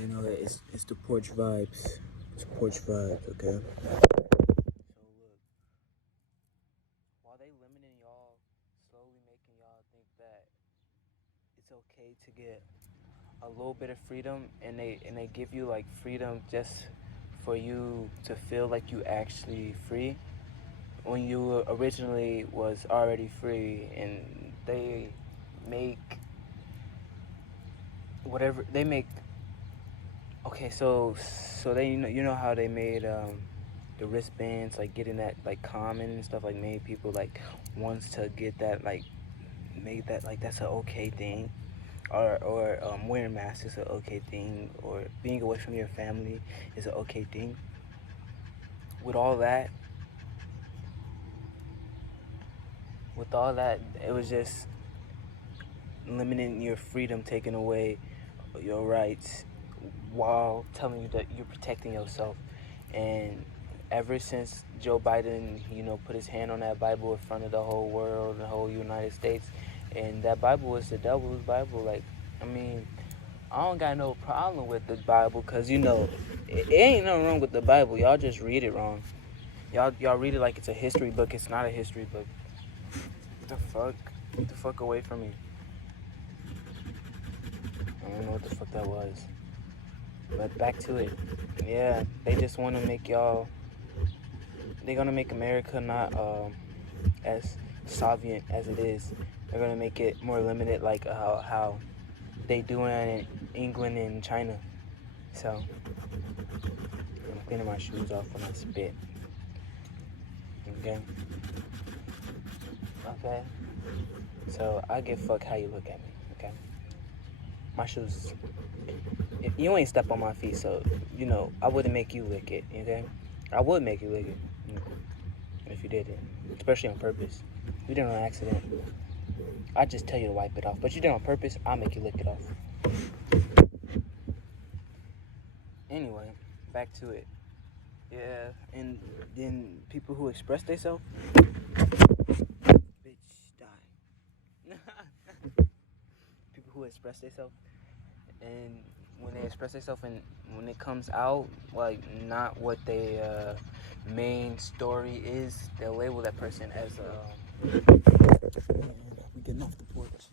It's the porch vibes. It's porch vibes, okay? So look, while they limiting y'all, slowly making y'all think that it's okay to get a little bit of freedom, and they give you like freedom just for you to feel like you actually free when you originally was already free, and they make whatever they make. Okay, so they you know how they made the wristbands, like getting that like common and stuff, like made people like wants to get that, like made that like that's an okay thing, or wearing masks is an okay thing, or being away from your family is an okay thing. With all that, it was just limiting your freedom, taking away your rights, while telling you that you're protecting yourself. And ever since Joe Biden, put his hand on that Bible in front of the whole world, the whole United States, and that Bible is the devil's Bible. Like, I mean, I don't got no problem with the Bible, because, it ain't nothing wrong with the Bible. Y'all just read it wrong. Y'all read it like it's a history book. It's not a history book. What the fuck? Get the fuck away from me. I don't know what the fuck that was. But back to it. Yeah, they just want to make y'all... They're going to make America not as Soviet as it is. They're going to make it more limited, like how they do it in England and China. So, I'm cleaning my shoes off when I spit. Okay? Okay? So, I give fuck how you look at me. Okay? My shoes... You ain't step on my feet, so, I wouldn't make you lick it, okay? I would make you lick it, if you did it, especially on purpose. You did it on accident. I'd just tell you to wipe it off, but you did it on purpose, I'll make you lick it off. Anyway, back to it. Yeah, and then people who express themselves, bitch, die. People who express themselves, and when they express themselves, and when it comes out like not what they main story is, they'll label that person as a... I'm getting off the porch.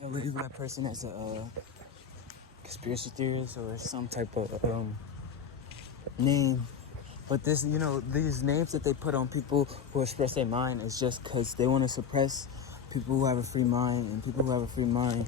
They'll label that person as a conspiracy theorist or some type of name. But this, these names that they put on people who express their mind is just because they want to suppress people who have a free mind, and people who have a free mind,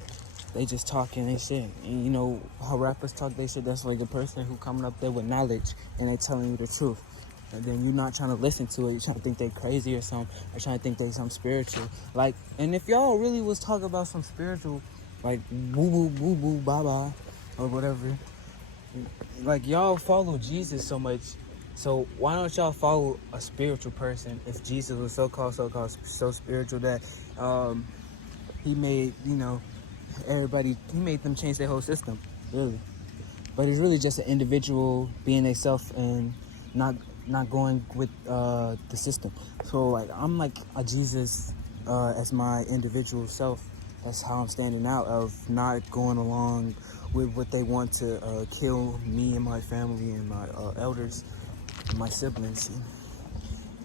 they just talking their shit. And how rappers talk their shit, that's like a person who coming up there with knowledge and they telling you the truth. And then you're not trying to listen to it. You're trying to think they crazy or something, or trying to think they something spiritual. Like, and if y'all really was talking about some spiritual, like woo woo woo baba or whatever, like y'all follow Jesus so much. So why don't y'all follow a spiritual person if Jesus was so spiritual that he made, everybody, he made them change their whole system, really. But it's really just an individual being themselves and not going with the system. So like I'm like a Jesus as my individual self. That's how I'm standing out, of not going along with what they want to kill me and my family and my elders, and my siblings.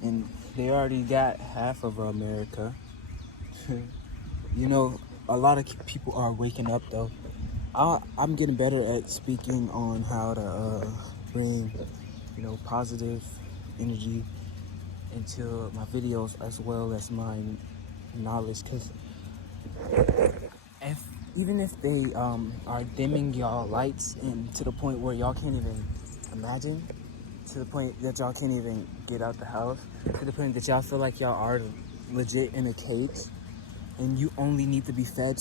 And they already got half of America. A lot of people are waking up, though. I'm getting better at speaking on how to bring, positive energy into my videos, as well as my knowledge. Because even if they are dimming y'all lights, and to the point where y'all can't even imagine, to the point that y'all can't even get out the house, to the point that y'all feel like y'all are legit in a cage, and you only need to be fed,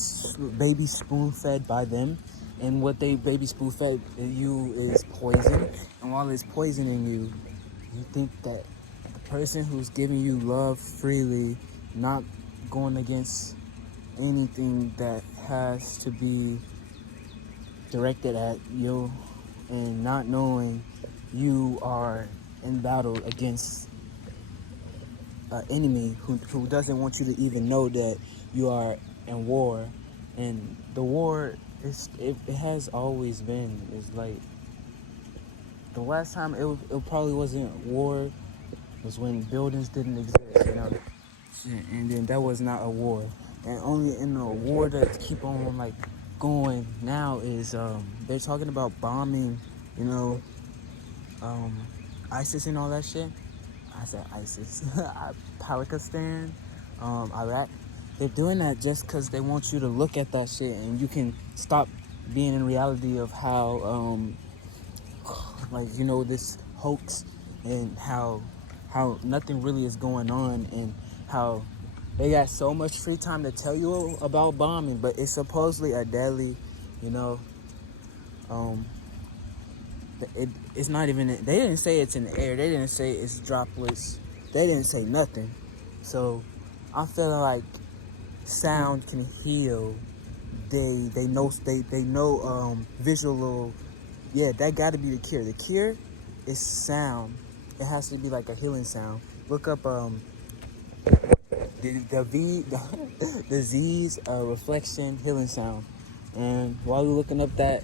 baby spoon fed by them, and what they baby spoon fed you is poison. And while it's poisoning you, you think that the person who's giving you love freely, not going against anything that has to be directed at you, and not knowing you are in battle against an enemy who doesn't want you to even know that you are in war. And the war It has always been. It's like the last time it probably wasn't war was when buildings didn't exist, you know. And then that was not a war. And only in a war that keep on like going now is they're talking about bombing, you know, um, ISIS and all that shit. I said ISIS, Pakistan, Iraq. They're doing that just because they want you to look at that shit and you can stop being in reality of how, like, you know, this hoax and how nothing really is going on and how they got so much free time to tell you about bombing, but it's supposedly a deadly, you know, it's not even, they didn't say it's in the air, they didn't say it's droplets, they didn't say nothing. So I'm feeling like sound can heal. They know visual. Yeah, that got to be the cure. The cure is sound. It has to be like a healing sound. Look up the Z's reflection healing sound, and while you're looking up that,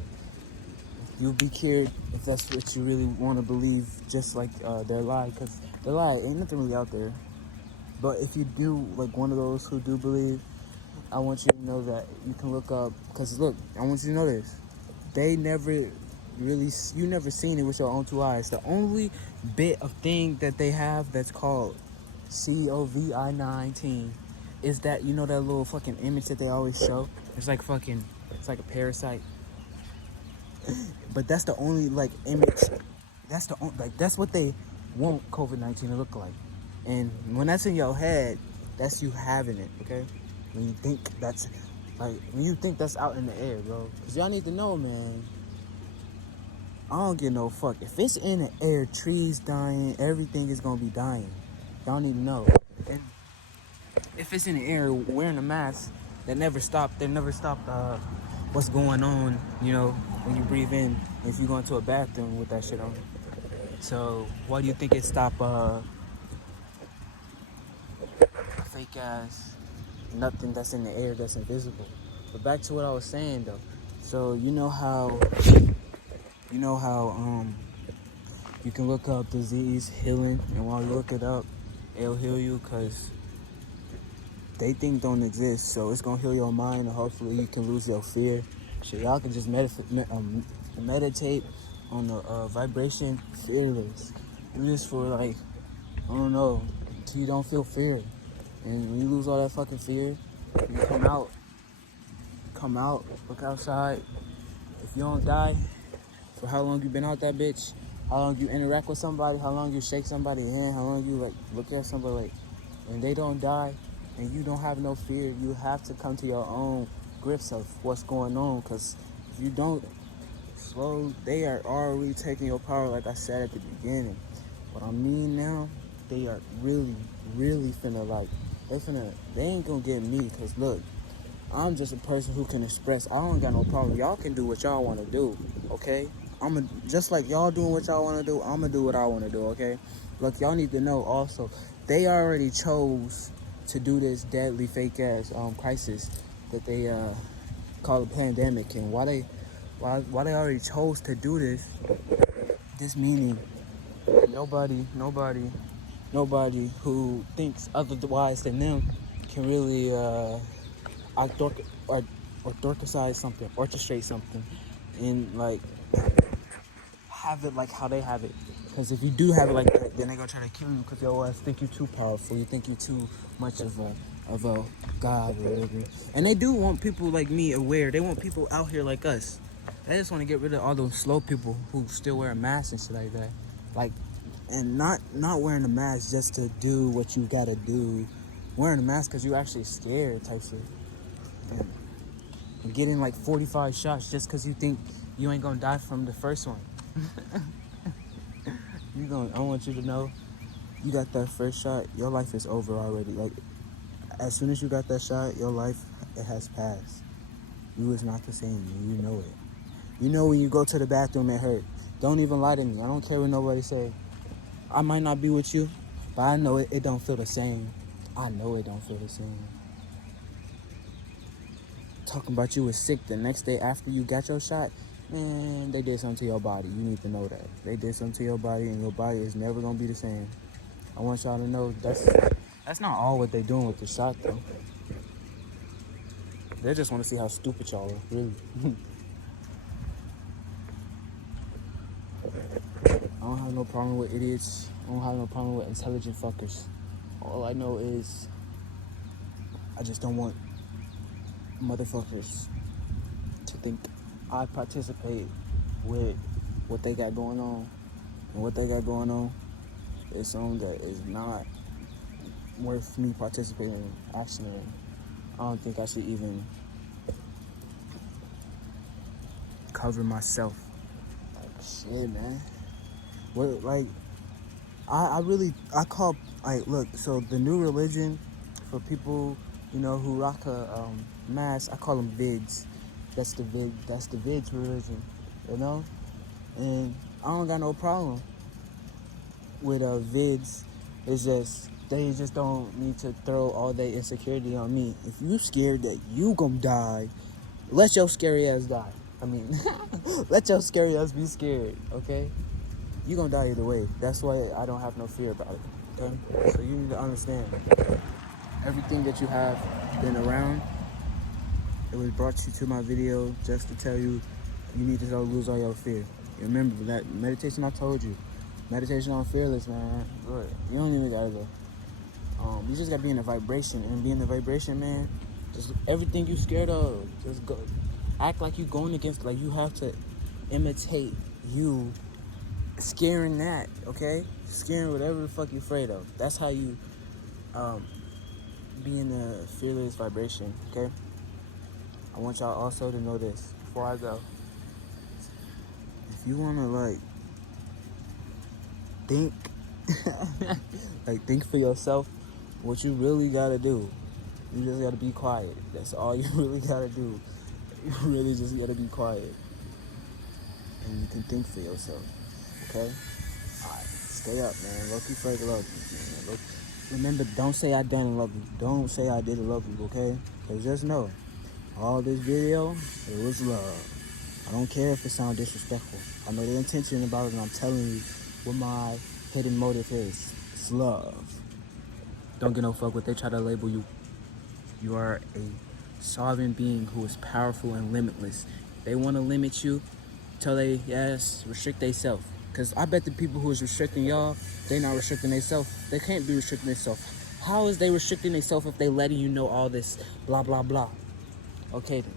you'll be cured if that's what you really want to believe. Just like their lie, because their lie ain't nothing really out there. But if you do, like one of those who do believe, I want you to know that you can look up, because look, I want you to know this. They never really, you never seen it with your own two eyes. The only bit of thing that they have that's called COVID-19 is that, you know, that little fucking image that they always show? It's like a parasite. But that's the only, like, image. That's the only, like, that's what they want COVID-19 to look like. And when that's in your head, that's you having it, okay? When you think that's, like, when you think that's out in the air, bro. Because y'all need to know, man. I don't give no fuck. If it's in the air, trees dying, everything is going to be dying. Y'all need to know. And if it's in the air, wearing a mask, they never stop what's going on, you know, when you breathe in, if you go into a bathroom with that shit on. So why do you think it stop fake ass nothing that's in the air that's invisible? But back to what I was saying though. So you know how you can look up disease healing, and while you look it up, it'll heal you, because they think don't exist. So it's gonna heal your mind, and hopefully you can lose your fear. So y'all can just meditate on the vibration fearless. Do this for like, I don't know, until you don't feel fear. And when you lose all that fucking fear, you come out, look outside. If you don't die, for how long you been out that bitch, how long you interact with somebody, how long you shake somebody's hand, how long you like look at somebody, like, when they don't die and you don't have no fear, you have to come to your own grips of what's going on, because if you don't, they are already taking your power, like I said at the beginning. What I mean now, they are really, really finna, like, they ain't gonna get me, because look, I'm just a person who can express. I don't got no problem. Y'all can do what y'all want to do, okay? Just like y'all doing what y'all want to do, I'm gonna do what I want to do, okay? Look, y'all need to know also, they already chose to do this deadly fake ass crisis that they call a pandemic. And why they already chose to do this meaning nobody who thinks otherwise than them can really orchestrate something and like have it like how they have it. Because if you do have it like that, then they're gonna try to kill you, because your ass think you too powerful, you think you too much of a god or whatever. And they do want people like me aware. They want people out here like us. They just want to get rid of all those slow people who still wear a mask and shit like that. Like, and not wearing a mask just to do what you gotta do. Wearing a mask because you actually scared type shit. And getting like 45 shots just because you think you ain't gonna die from the first one. I want you to know, you got that first shot, your life is over already. Like, as soon as you got that shot, your life, it has passed. You is not the same, and you know it. You know when you go to the bathroom, it hurt. Don't even lie to me. I don't care what nobody say. I might not be with you, but I know it don't feel the same. I know it don't feel the same. talking about you was sick the next day after you got your shot, man, they did something to your body. You need to know that. They did something to your body, and your body is never going to be the same. I want y'all to know that's not all what they doing with the shot, though. They just want to see how stupid y'all are, really. I don't have no problem with idiots. I don't have no problem with intelligent fuckers. All I know is I just don't want motherfuckers to think I participate with what they got going on. And what they got going on is something that is not worth me participating in, actually. I don't think I should even cover myself. Like, shit, man. What, like, I call, like, look, so the new religion for people, you know, who rock a mask, I call them vids. That's the vids religion, you know? And I don't got no problem with vids. It's just, they just don't need to throw all their insecurity on me. If you scared that you gonna die, let your scary ass die. I mean, let your scary ass be scared, okay? You gonna die either way. That's why I don't have no fear about it, okay? So you need to understand, everything that you have been around, it was brought you to my video just to tell you you need to lose all your fear. Remember that meditation I told you. Meditation on fearless, man. Good. You don't even gotta go. You just gotta be in the vibration, and be in the vibration, man. Just everything you scared of, just go. Act like you going against, like you have to imitate you scaring that, okay? Scaring whatever the fuck you're afraid of. That's how you be in the fearless vibration, okay? I want y'all also to know this before I go. If you wanna like think, like think for yourself, what you really gotta do, you just gotta be quiet. That's all you really gotta do. You really just gotta be quiet, and you can think for yourself. Okay? Alright, stay up, man. Loki Frank love you, man. Remember, don't say I didn't love you. Don't say I didn't love you, okay? Because just know, all this video, it was love. I don't care if it sounds disrespectful. I know the intention about it, and I'm telling you what my hidden motive is. It's love. Don't get no fuck what they try to label you. You are a sovereign being who is powerful and limitless. They want to limit you till they, restrict themselves. Because I bet the people who is restricting y'all, they not restricting themselves. They can't be restricting themselves. How is they restricting themselves if they letting you know all this blah, blah, blah? Okay, then.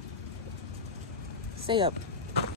Stay up.